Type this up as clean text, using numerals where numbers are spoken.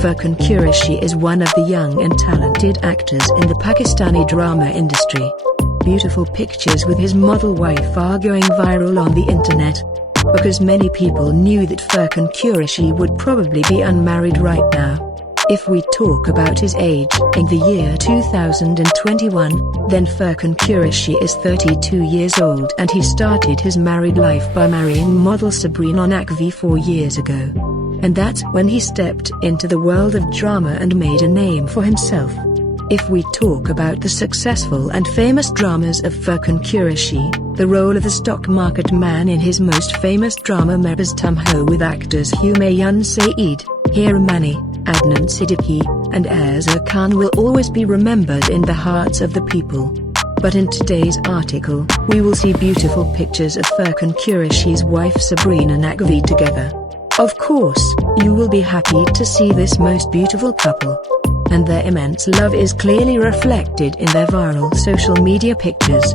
Furqan Qureshi is one of the young and talented actors in the Pakistani drama industry. Beautiful pictures with his model wife are going viral on the internet, because many people knew that Furqan Qureshi would probably be unmarried right now. If we talk about his age in the year 2021, then Furqan Qureshi is 32 years old and he started his married life by marrying model Sabrina Naqvi 4 years ago. And that's when he stepped into the world of drama and made a name for himself. If we talk about the successful and famous dramas of Furqan Qureshi, the role of the stock market man in his most famous drama Mehbaz Tumho with actors Humayun Saeed, Hira Mani, Adnan Siddiqui, and Azhar Khan will always be remembered in the hearts of the people. But in today's article, we will see beautiful pictures of Furqan Qureshi's wife Sabrina Naqvi together. Of course, you will be happy to see this most beautiful couple. And their immense love is clearly reflected in their viral social media pictures.